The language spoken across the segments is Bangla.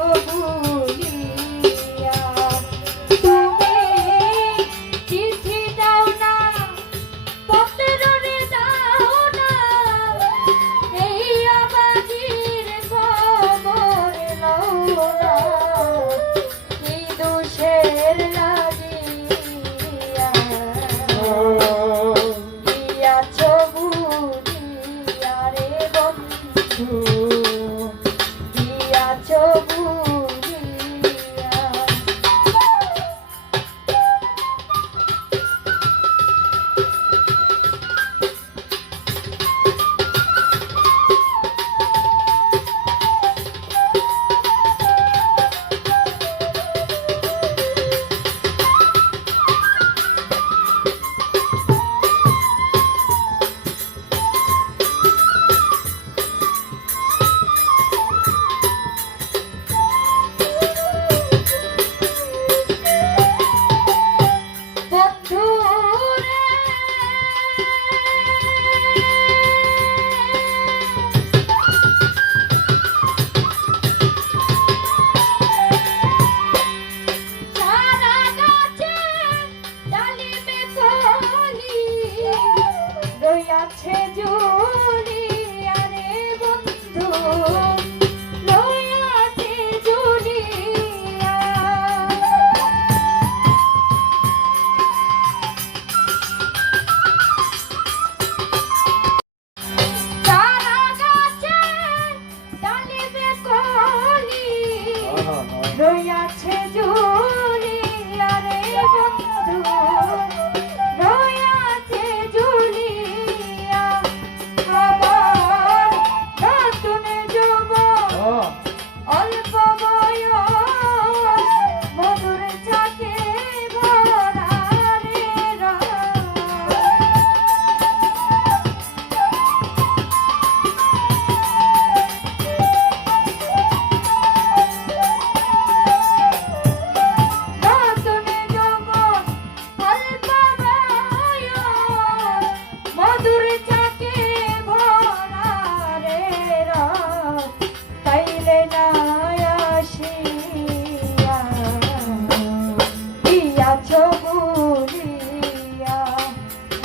Oh. 그래야 체조.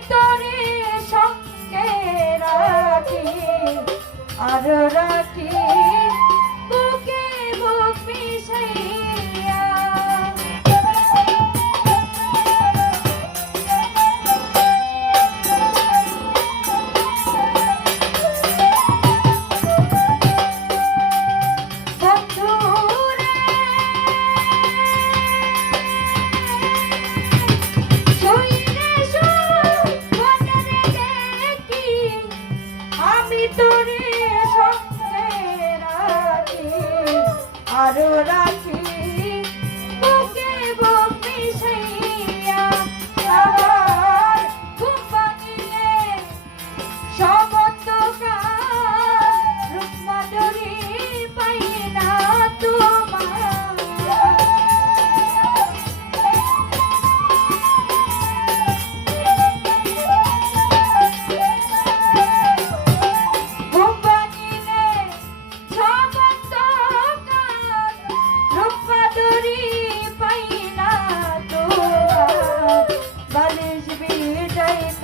ভিতরে সঙ্গে রাখি আর রাখি। আরও রাখি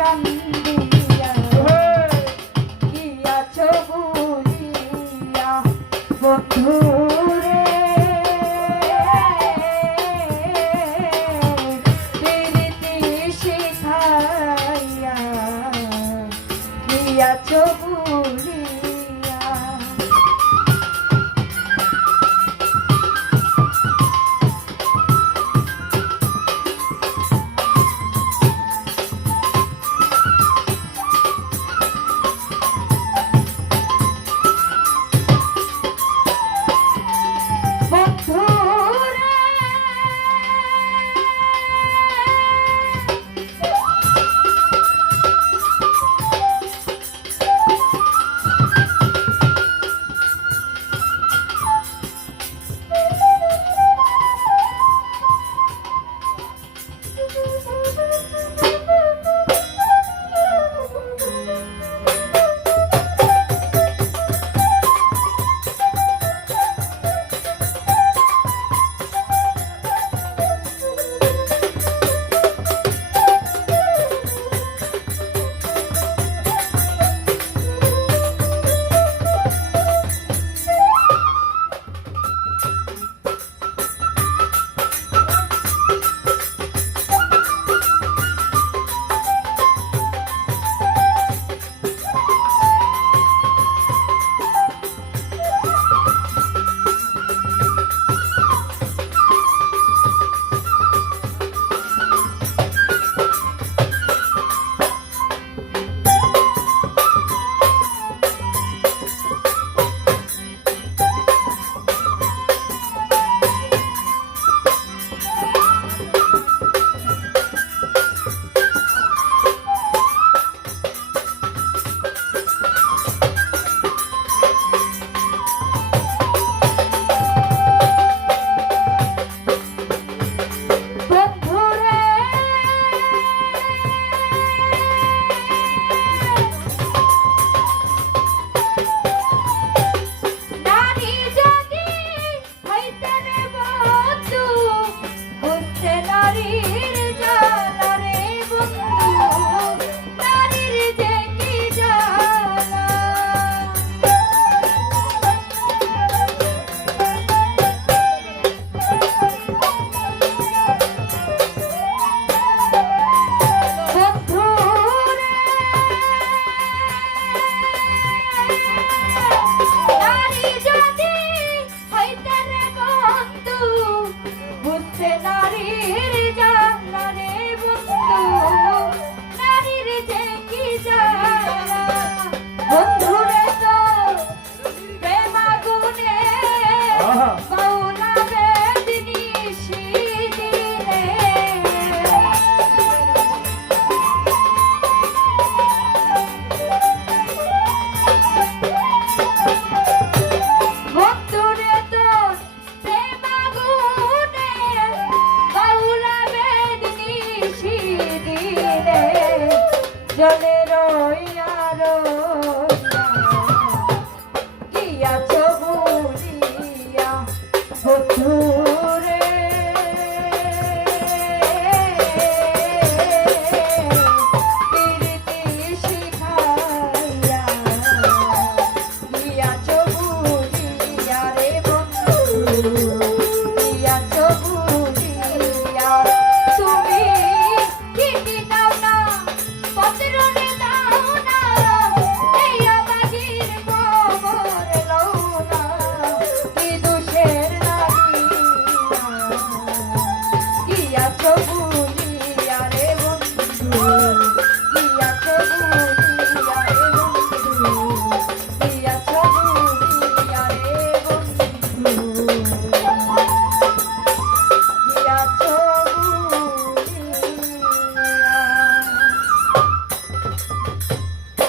I'm